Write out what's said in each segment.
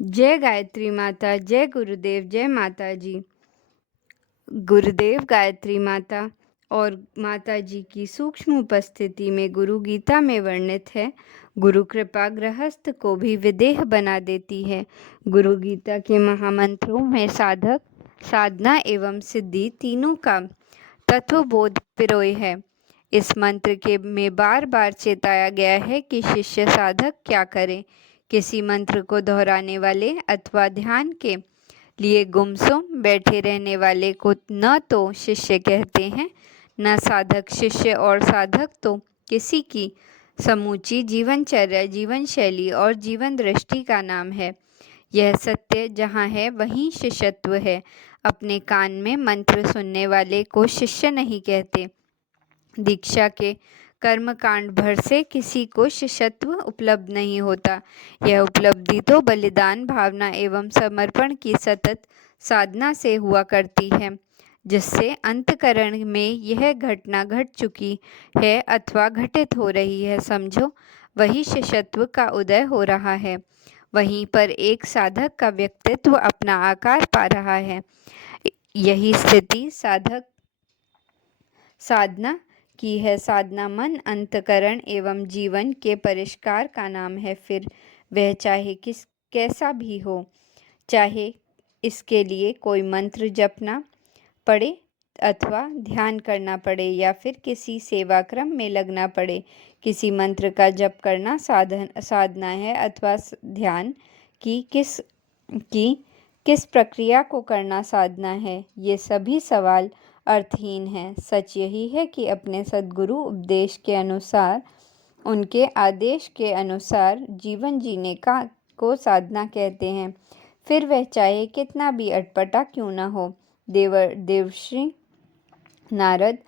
जय गायत्री माता, जय गुरुदेव, जय माता जी। गुरुदेव गायत्री माता और माता जी की सूक्ष्म उपस्थिति में गुरु गीता में वर्णित है। गुरु कृपा गृहस्थ को भी विदेह बना देती है। गुरु गीता के महामंत्रों में साधक, साधना एवं सिद्धि तीनों का तत्वबोध पिरोए है। इस मंत्र के में बार बार चेताया गया है कि शिष्य साधक क्या करे। किसी मंत्र को दोहराने वाले अथवा ध्यान के लिए गुमसुम बैठे रहने वाले को न तो शिष्य कहते हैं, न साधक। शिष्य और साधक तो किसी की समूची जीवनचर्या, जीवन शैली और जीवन दृष्टि का नाम है। यह सत्य जहाँ है वहीं शिष्यत्व है। अपने कान में मंत्र सुनने वाले को शिष्य नहीं कहते। दीक्षा के कर्मकांड भर से किसी को शिष्यत्व उपलब्ध नहीं होता। यह उपलब्धि तो बलिदान भावना एवं समर्पण की सतत साधना से हुआ करती है, जिससे अंतकरण में यह घटना घट चुकी है अथवा घटित हो रही है। समझो, वही शिष्यत्व का उदय हो रहा है। वहीं पर एक साधक का व्यक्तित्व अपना आकार पा रहा है। यही स्थिति साधना की है। साधना मन, अंतकरण एवं जीवन के परिष्कार का नाम है। फिर वह चाहे कैसा भी हो, चाहे इसके लिए कोई मंत्र जपना पड़े अथवा ध्यान करना पड़े या फिर किसी सेवा क्रम में लगना पड़े। किसी मंत्र का जप करना साधना है अथवा ध्यान की किस प्रक्रिया को करना साधना है, ये सभी सवाल अर्थहीन है। सच यही है कि अपने सद्गुरु उपदेश के अनुसार, उनके आदेश के अनुसार जीवन जीने को साधना कहते हैं। फिर वह चाहे कितना भी अटपटा क्यों न हो। देवर्षि नारद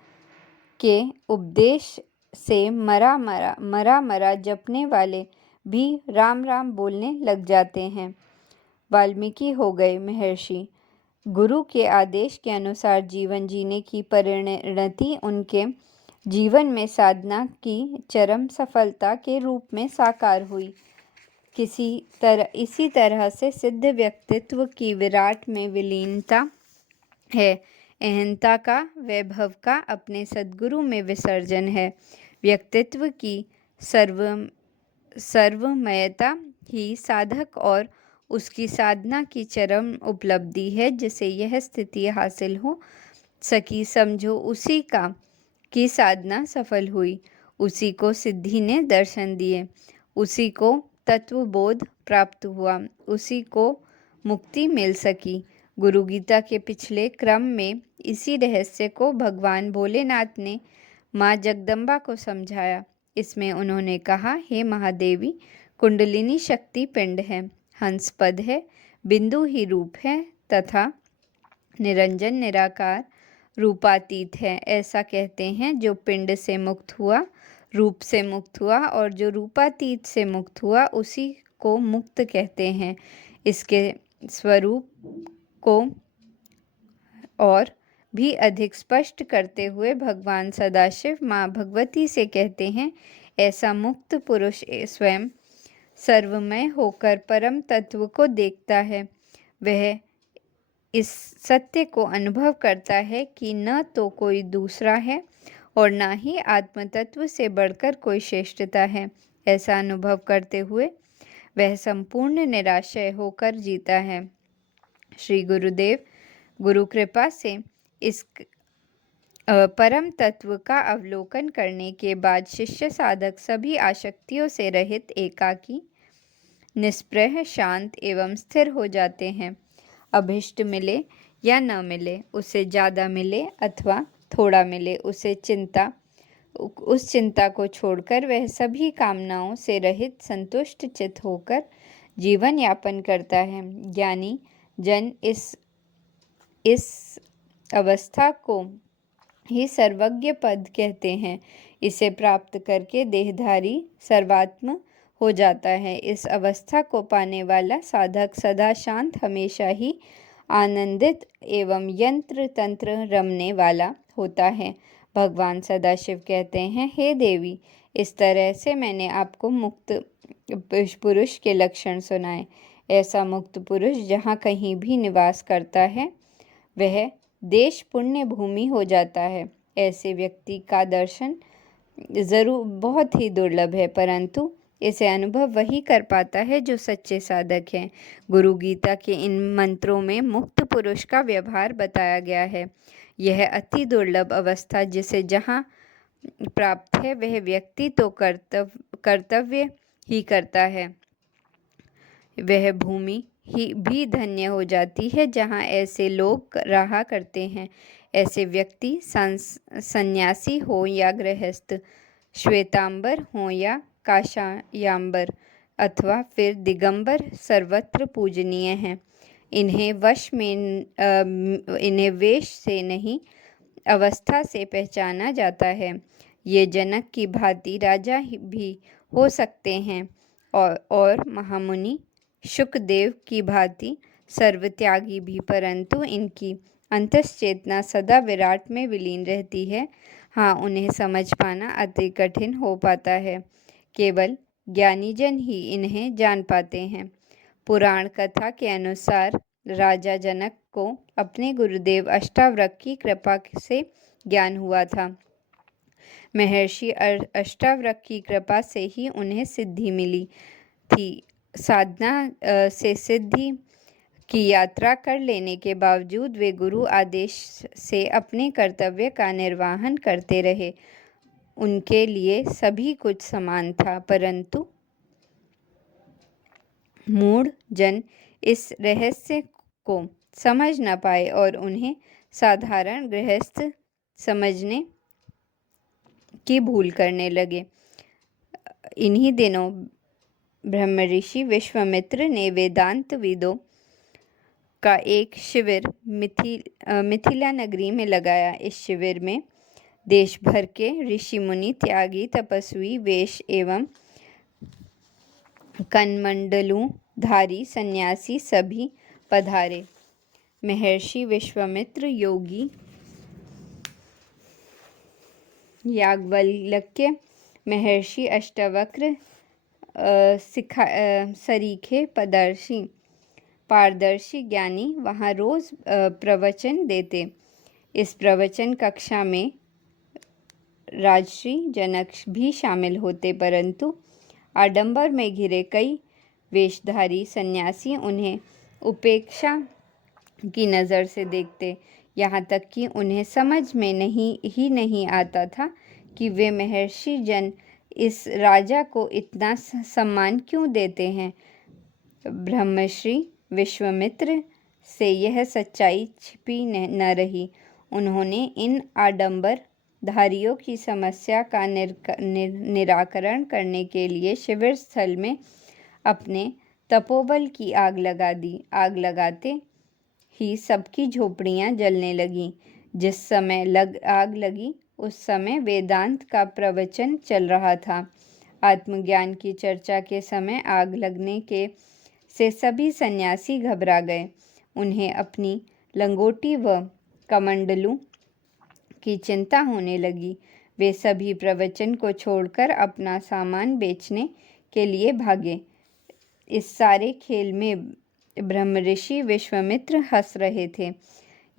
के उपदेश से मरा जपने वाले भी राम राम बोलने लग जाते हैं। वाल्मीकि हो गए महर्षि। गुरु के आदेश के अनुसार जीवन जीने की परिणति उनके जीवन में साधना की चरम सफलता के रूप में साकार हुई। इसी तरह से सिद्ध व्यक्तित्व की विराट में विलीनता है। अहंता का, वैभव का अपने सद्गुरु में विसर्जन है। व्यक्तित्व की सर्वमयता ही साधक और उसकी साधना की चरम उपलब्धि है। जिसे यह स्थिति हासिल हो सकी, समझो उसी की साधना सफल हुई। उसी को सिद्धि ने दर्शन दिए, उसी को तत्वबोध प्राप्त हुआ, उसी को मुक्ति मिल सकी। गुरु गीता के पिछले क्रम में इसी रहस्य को भगवान भोलेनाथ ने माँ जगदम्बा को समझाया। इसमें उन्होंने कहा, हे महादेवी, कुंडलिनी शक्ति पिंड है, हंस पद है, बिंदु ही रूप है तथा निरंजन निराकार रूपातीत है। ऐसा कहते हैं जो पिंड से मुक्त हुआ, रूप से मुक्त हुआ और जो रूपातीत से मुक्त हुआ, उसी को मुक्त कहते हैं। इसके स्वरूप को और भी अधिक स्पष्ट करते हुए भगवान सदाशिव माँ भगवती से कहते हैं, ऐसा मुक्त पुरुष स्वयं सर्वमय होकर परम तत्व को देखता है। वह इस सत्य को अनुभव करता है कि न तो कोई दूसरा है और न ही आत्म तत्व से बढ़कर कोई श्रेष्ठता है। ऐसा अनुभव करते हुए वह संपूर्ण निराशय होकर जीता है। श्री गुरुदेव गुरु कृपा से इस परम तत्व का अवलोकन करने के बाद शिष्य साधक सभी आसक्तियों से रहित, एकाकी, निष्प्रह, शांत एवं स्थिर हो जाते हैं। अभिष्ट मिले या न मिले, उसे ज़्यादा मिले अथवा थोड़ा मिले, उस चिंता को छोड़कर वह सभी कामनाओं से रहित संतुष्ट चित्त होकर जीवन यापन करता है। ज्ञानी जन इस अवस्था को ही सर्वज्ञ पद कहते हैं। इसे प्राप्त करके देहधारी सर्वात्म हो जाता है। इस अवस्था को पाने वाला साधक सदा शांत, हमेशा ही आनंदित एवं यंत्र तंत्र रमने वाला होता है। भगवान सदाशिव कहते हैं, हे देवी, इस तरह से मैंने आपको मुक्त पुरुष के लक्षण सुनाए। ऐसा मुक्त पुरुष जहाँ कहीं भी निवास करता है वह देश पुण्य भूमि हो जाता है। ऐसे व्यक्ति का दर्शन जरूर बहुत ही दुर्लभ है, परंतु इसे अनुभव वही कर पाता है जो सच्चे साधक हैं। गुरु गीता के इन मंत्रों में मुक्त पुरुष का व्यवहार बताया गया है। यह अति दुर्लभ अवस्था जिसे जहाँ प्राप्त है वह व्यक्ति तो कर्तव्य ही करता है, वह भूमि ही भी धन्य हो जाती है जहाँ ऐसे लोग रहा करते हैं। ऐसे व्यक्ति सन्यासी हो या गृहस्थ, श्वेतांबर हो या काशायांबर अथवा फिर दिगंबर सर्वत्र पूजनीय हैं। इन्हें वेश से नहीं अवस्था से पहचाना जाता है। ये जनक की भांति राजा भी हो सकते हैं और महामुनि शुकदेव की भांति सर्वत्यागी भी, परंतु इनकी अंतश्चेतना सदा विराट में विलीन रहती है। हाँ, उन्हें समझ पाना अति कठिन हो पाता है। केवल ज्ञानीजन ही इन्हें जान पाते हैं। पुराण कथा के अनुसार राजा जनक को अपने गुरुदेव अष्टावक्र की कृपा से ज्ञान हुआ था। महर्षि अष्टावक्र की कृपा से ही उन्हें सिद्धि मिली थी। साधना से सिद्धि की यात्रा कर लेने के बावजूद वे गुरु आदेश से अपने कर्तव्य का निर्वहन करते रहे। उनके लिए सभी कुछ समान था, परंतु मूढ़ जन इस रहस्य को समझ न पाए और उन्हें साधारण गृहस्थ समझने की भूल करने लगे। इन्हीं दिनों ब्रह्मऋषि विश्वामित्र ने वेदांत विदों का एक शिविर मिथिला नगरी में लगाया। इस शिविर में देश भर के ऋषि मुनि, त्यागी, तपस्वी, वेश एवं कनमंडलू धारी सन्यासी सभी पधारे। महर्षि विश्वामित्र, योगी याज्ञवल्क्य, महर्षि अष्टावक्र, सरीखे पारदर्शी ज्ञानी वहाँ रोज प्रवचन देते। इस प्रवचन कक्षा में राजर्षि जनक भी शामिल होते, परंतु आडंबर में घिरे कई वेशधारी सन्यासी उन्हें उपेक्षा की नज़र से देखते। यहाँ तक कि उन्हें समझ में नहीं आता था कि वे महर्षि जन इस राजा को इतना सम्मान क्यों देते हैं। ब्रह्मर्षि विश्वामित्र से यह सच्चाई छिपी न रही। उन्होंने इन आडंबर धारियों की समस्या का निराकरण करने के लिए शिविर स्थल में अपने तपोबल की आग लगा दी। आग लगाते ही सबकी झोपड़ियां जलने लगीं। जिस समय आग लगी उस समय वेदांत का प्रवचन चल रहा था। आत्मज्ञान की चर्चा के समय आग लगने से सभी सन्यासी घबरा गए। उन्हें अपनी लंगोटी व कमंडलू की चिंता होने लगी। वे सभी प्रवचन को छोड़कर अपना सामान बेचने के लिए भागे। इस सारे खेल में ब्रह्मऋषि विश्वामित्र हंस रहे थे।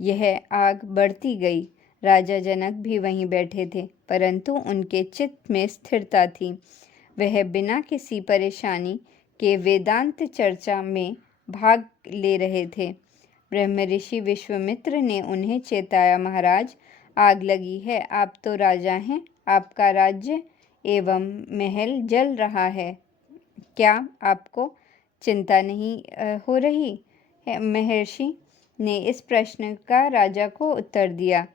यह आग बढ़ती गई। राजा जनक भी वहीं बैठे थे, परंतु उनके चित्त में स्थिरता थी। वह बिना किसी परेशानी के वेदांत चर्चा में भाग ले रहे थे। ब्रह्मऋषि विश्वामित्र ने उन्हें चेताया, महाराज, आग लगी है। आप तो राजा हैं, आपका राज्य एवं महल जल रहा है, क्या आपको चिंता नहीं हो रही है? महर्षि ने इस प्रश्न का राजा को उत्तर दिया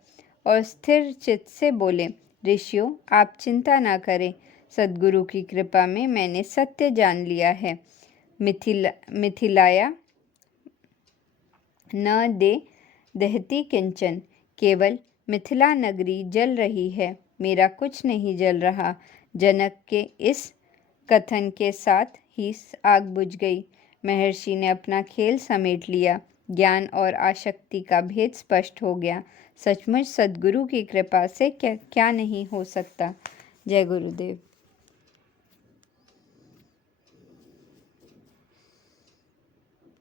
और स्थिर चित्त से बोले, ऋषियों, आप चिंता ना करें। सद्गुरु की कृपा में मैंने सत्य जान लिया है। मिथिलाया न दहती किंचन, केवल मिथिला नगरी जल रही है, मेरा कुछ नहीं जल रहा। जनक के इस कथन के साथ ही आग बुझ गई। महर्षि ने अपना खेल समेट लिया। ज्ञान और आसक्ति का भेद स्पष्ट हो गया। सचमुच सद्गुरु की कृपा से क्या नहीं हो सकता। जय गुरुदेव।